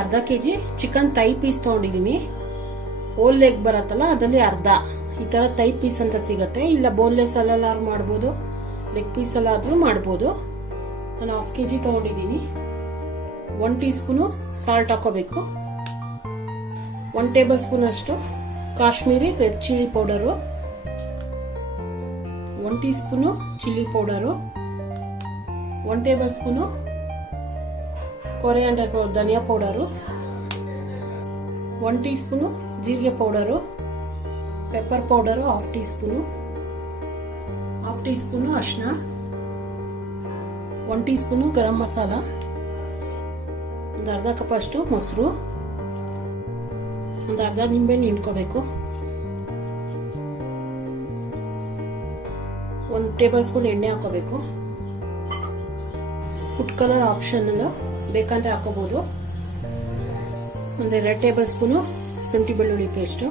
ಅರ್ಧ K G chicken thigh piece ತೊಗೊಂಡಿದ್ದೀನಿ. Whole leg ಬರತ್ತಲ್ಲ, ಅದರಲ್ಲಿ ಅರ್ಧ. ಈ ಥರ ತೈ ಪೀಸ್ ಅಂತ ಸಿಗುತ್ತೆ. ಇಲ್ಲ ಬೋನ್ಲೆಸ್ ಅಲ್ಲೆಲ್ಲಾರು ಮಾಡ್ಬೋದು ಲೆಗ್ ಪೀಸ್ ಅಲ್ಲಾದ್ರೂ ಮಾಡ್ಬೋದು. ನಾನು ಹಾಫ್ ಕೆ ಜಿ ತೊಗೊಂಡಿದ್ದೀನಿ. ಒನ್ ಟೀ ಸ್ಪೂನು ಸಾಲ್ಟ್ ಹಾಕೋಬೇಕು. ಒನ್ ಟೇಬಲ್ ಸ್ಪೂನ್ ಅಷ್ಟು Kashmiri red chilli powder one teaspoon chilli powder one tablespoon coriander powder ಧನಿಯಾ ಪೌಡರು ಒನ್ ಟೀ ಸ್ಪೂನು ಜೀರಿಗೆ powder, pepper powder, half teaspoon half teaspoon ಅರಿಶಿನ one teaspoon garam masala, ಒಂದು ಅರ್ಧ cup ಅಷ್ಟು ಮೊಸರು, ಒಂದು ಅರ್ಧ ನಿಂಬೆಹಣ್ಣು ಹಿಂಡ್ಕೋಬೇಕು. ಒಂದು ಟೇಬಲ್ ಸ್ಪೂನ್ ಎಣ್ಣೆ ಹಾಕೋಬೇಕು. ಫುಡ್ ಕಲರ್ ಆಪ್ಷನ್ ಬೇಕಂದ್ರೆ ಹಾಕೋಬಹುದು ಒಂದು ಎರಡು ಟೇಬಲ್ ಸ್ಪೂನು ಶುಂಠಿ ಬೆಳ್ಳುಳ್ಳಿ ಪೇಸ್ಟು.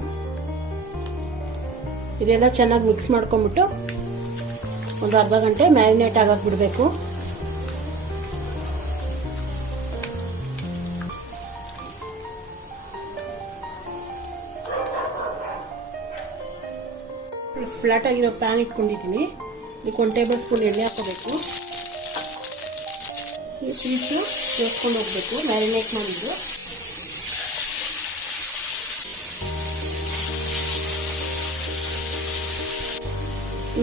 ಇದೆಲ್ಲ ಚೆನ್ನಾಗಿ ಮಿಕ್ಸ್ ಮಾಡ್ಕೊಂಡ್ಬಿಟ್ಟು ಒಂದು ಅರ್ಧ ಗಂಟೆ ಮ್ಯಾರಿನೇಟ್ ಆಗಕ್ಕೆ ಬಿಡಬೇಕು. ಫ್ಲಾಟ್ ಆಗಿರೋ ಪ್ಯಾನ್ ಇಟ್ಕೊಂಡಿದ್ದೀನಿ. ಇದಕ್ಕೆ ಒಂದು ಟೇಬಲ್ ಸ್ಪೂನ್ ಎಣ್ಣೆ ಹಾಕೋಬೇಕು. ಈ ಪೀಸು ಸೇರಿಸ್ಕೊಂಡು ಹೋಗ್ಬೇಕು ಮ್ಯಾರಿನೇಟ್ ಮಾಡಿದ್ದು.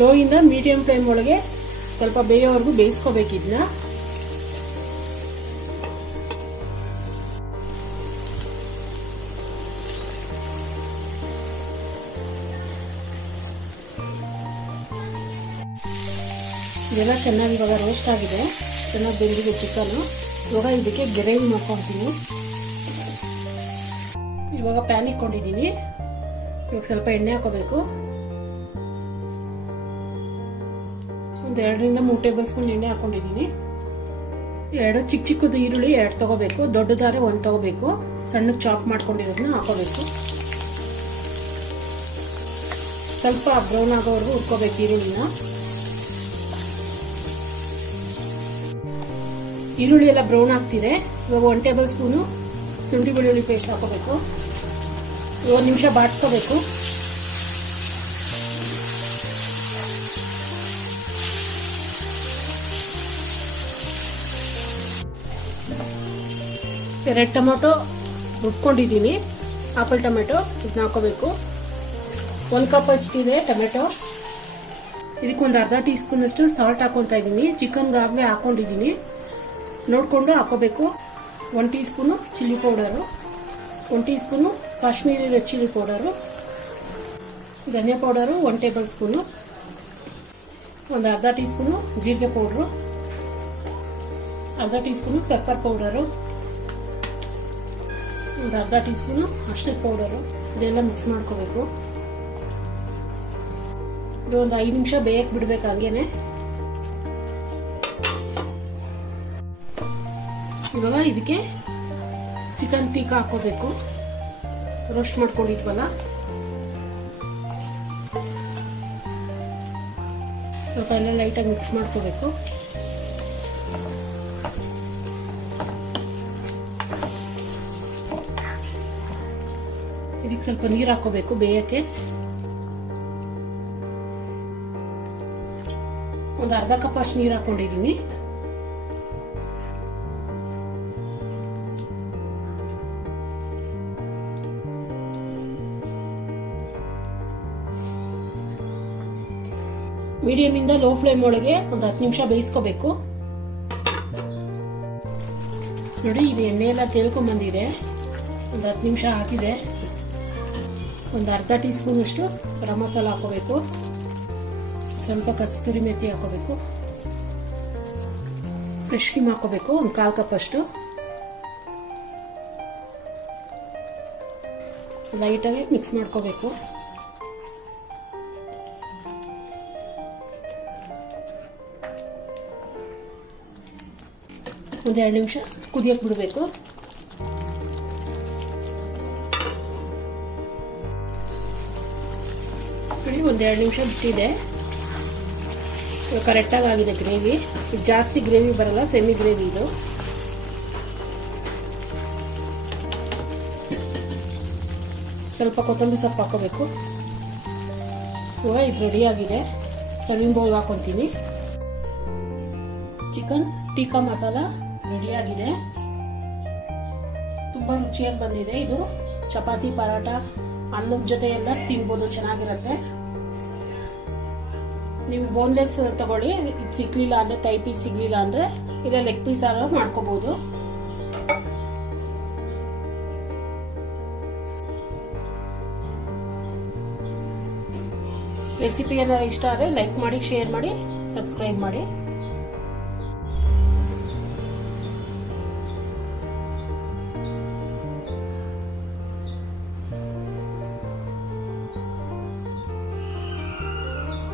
ಲೋ ಇಂದ ಮೀಡಿಯಂ ಫ್ಲೇಮ್ ಒಳಗೆ ಸ್ವಲ್ಪ ಬೇಯೋವರೆಗೂ ಬೇಯಿಸ್ಕೋಬೇಕು ಇದನ್ನ ಇದೆಲ್ಲ ಚೆನ್ನಾಗಿ ಇವಾಗ ರೋಸ್ಟ್ ಆಗಿದೆ. ಚೆನ್ನಾಗಿ ಬೆಂದಿದೆ ಚಿಕನ್ನು ಇವಾಗ ಇದಕ್ಕೆ ಗ್ರೇವಿ ಮಾಡ್ಕೊಳ್ತೀನಿ ಇವಾಗ ಪ್ಯಾನ್ ಇಟ್ಕೊಂಡಿದ್ದೀನಿ ಇವಾಗ ಸ್ವಲ್ಪ ಎಣ್ಣೆ ಹಾಕೋಬೇಕು. ಒಂದು ಎರಡರಿಂದ ಮೂರು ಟೇಬಲ್ ಸ್ಪೂನ್ ಎಣ್ಣೆ ಹಾಕೊಂಡಿದ್ದೀನಿ ಎರಡು ಚಿಕ್ಕ ಚಿಕ್ಕದು ಈರುಳ್ಳಿ ಎರಡು ತಗೋಬೇಕು. ದೊಡ್ಡದಾರೆ ಒಂದು ತಗೋಬೇಕು. ಸಣ್ಣಗೆ ಚಾಪ್ ಮಾಡ್ಕೊಂಡಿರೋದನ್ನ ಹಾಕೋಬೇಕು. ಸ್ವಲ್ಪ ಬ್ರೌನ್ ಆಗೋವರೆಗೂ ಹುರ್ಕೋಬೇಕು ಈರುಳ್ಳಿನ. ಈರುಳ್ಳಿ ಎಲ್ಲ ಬ್ರೌನ್ ಆಗ್ತಿದೆ. ಇವಾಗ ಒನ್ ಟೇಬಲ್ ಸ್ಪೂನು ಶುಂಠಿ ಬೆಳ್ಳುಳ್ಳಿ ಪೇಸ್ಟ್ ಹಾಕೋಬೇಕು. ಒಂದು ನಿಮಿಷ ಬಾಡಿಸ್ಕೋಬೇಕು ಎರಡು ಟೊಮೊಟೊ ರುಬ್ಕೊಂಡಿದ್ದೀನಿ. ಆಪಲ್ ಟೊಮೆಟೊ ಇದನ್ನ ಹಾಕೋಬೇಕು. ಒಂದು ಕಪ್ ಅಷ್ಟಿದೆ ಟೊಮೆಟೊ. ಇದಕ್ಕೊಂದು ಅರ್ಧ ಟೀ ಸ್ಪೂನಷ್ಟು ಸಾಲ್ಟ್ ಹಾಕೊತಾ ಇದ್ದೀನಿ ಚಿಕನ್ಗಾಗಲೇ ಹಾಕೊಂಡಿದ್ದೀನಿ ನೋಡಿಕೊಂಡು ಹಾಕೋಬೇಕು. One teaspoon chilli powder. One teaspoon Kashmiri red chilli powder. ಧನಿಯಾ ಪೌಡರು ಒನ್ ಟೇಬಲ್ ಸ್ಪೂನು. ಒಂದು ಅರ್ಧ ಟೀ ಸ್ಪೂನು ಜೀರಿಗೆ ಪೌಡ್ರು. ಅರ್ಧ ಟೀ ಸ್ಪೂನು ಪೆಪ್ಪರ್ ಪೌಡರು. ಒಂದು ಅರ್ಧ ಟೀ ಸ್ಪೂನು ಅರ್ಶಿನ ಪೌಡರು. ಇದೆಲ್ಲ ಮಿಕ್ಸ್ ಮಾಡ್ಕೋಬೇಕು. ಇದು ಒಂದು ಐದು ನಿಮಿಷ ಬೇಯಕ್ಕೆ ಬಿಡಬೇಕು ಹಂಗೇನೆ. ಇವಾಗ ಇದಕ್ಕೆ ಚಿಕನ್ ಟೀಕ ಹಾಕೋಬೇಕು ರೋಸ್ಟ್ ಮಾಡ್ಕೊಂಡಿದ್ವಲ್ಲ? ಸ್ವಲ್ಪ ಎಲ್ಲ ಲೈಟಾಗಿ ಮಿಕ್ಸ್ ಮಾಡ್ಕೋಬೇಕು. ಇದಕ್ಕೆ ಸ್ವಲ್ಪ ನೀರು ಹಾಕೋಬೇಕು ಬೇಯಕ್ಕೆ. ಒಂದು ಅರ್ಧ ಕಪ್ ಅಷ್ಟು ನೀರು ಹಾಕೊಂಡಿದ್ದೀನಿ ಮೀಡಿಯಂ ಇಂದ ಲೋ ಫ್ಲೇಮ್ ಒಳಗೆ ಒಂದು ಹತ್ತು ನಿಮಿಷ ಬೇಯಿಸ್ಕೋಬೇಕು. ನೋಡಿ ಇದು ಎಣ್ಣೆ ಎಲ್ಲ ತೇಲ್ಕೊಂಡ್ ಬಂದಿದೆ. ಒಂದು ಹತ್ತು ನಿಮಿಷ ಹಾಕಿದೆ. ಒಂದು ಅರ್ಧ ಟೀ ಸ್ಪೂನಷ್ಟು ಗರಂ ಮಸಾಲ ಹಾಕೋಬೇಕು ಸ್ವಲ್ಪ ಕಸ್ತೂರಿ ಮೆತ್ತಿ ಹಾಕೋಬೇಕು ಫ್ರೆಶ್ ಕ್ರೀಮ್ ಹಾಕೋಬೇಕು ಒಂದು ಕಾಲು ಕಪ್ ಅಷ್ಟು. ಲೈಟಾಗಿ ಮಿಕ್ಸ್ ಮಾಡ್ಕೋಬೇಕು. ಒಂದು ಎರಡು ನಿಮಿಷ ಕುದಿಯೋಕೆ ಬಿಡಬೇಕು. ನೋಡಿ ಒಂದೆರಡು ನಿಮಿಷ ಬಿಟ್ಟಿದೆ. ಕರೆಕ್ಟಾಗಿ ಆಗಿದೆ ಗ್ರೇವಿ. ಜಾಸ್ತಿ ಗ್ರೇವಿ ಬರಲ್ಲ ಸೆಮಿ ಗ್ರೇವಿ ಇದು. ಸ್ವಲ್ಪ ಕೊತ್ತಂಬರಿ ಸೊಪ್ಪು ಹಾಕೋಬೇಕು. ಇದು ರೆಡಿ ಆಗಿದೆ. Serving bowl ಹಾಕೊತೀನಿ. ಚಿಕನ್ ಟೀಕಾ ಮಸಾಲ ರೆಡಿ ಆಗಿದೆ ತುಂಬ ರುಚಿಯಾಗಿ ಬಂದಿದೆ ಇದು. ಚಪಾತಿ ಪರೋಟ ಅನ್ನದ ಜೊತೆ ಎಲ್ಲ ತಿನ್ಬೋದು, ಚೆನ್ನಾಗಿರುತ್ತೆ. ನೀವು ಬೋನ್ಲೆಸ್ ತಗೊಳ್ಳಿ. ಇದು ಸಿಗ್ಲಿಲ್ಲ ಅಂದ್ರೆ ತೈ ಪೀಸ್ ಸಿಗ್ಲಿಲ್ಲ ಅಂದ್ರೆ, ಇಲ್ಲ ಲೆಗ್ ಪೀಸ್ ಆದ್ರೂ ಮಾಡ್ಕೋಬಹುದು ರೆಸಿಪಿ ಏನಾದ್ರು ಇಷ್ಟ ಆದರೆ ಲೈಕ್ ಮಾಡಿ ಶೇರ್ ಮಾಡಿ ಸಬ್ಸ್ಕ್ರೈಬ್ ಮಾಡಿ.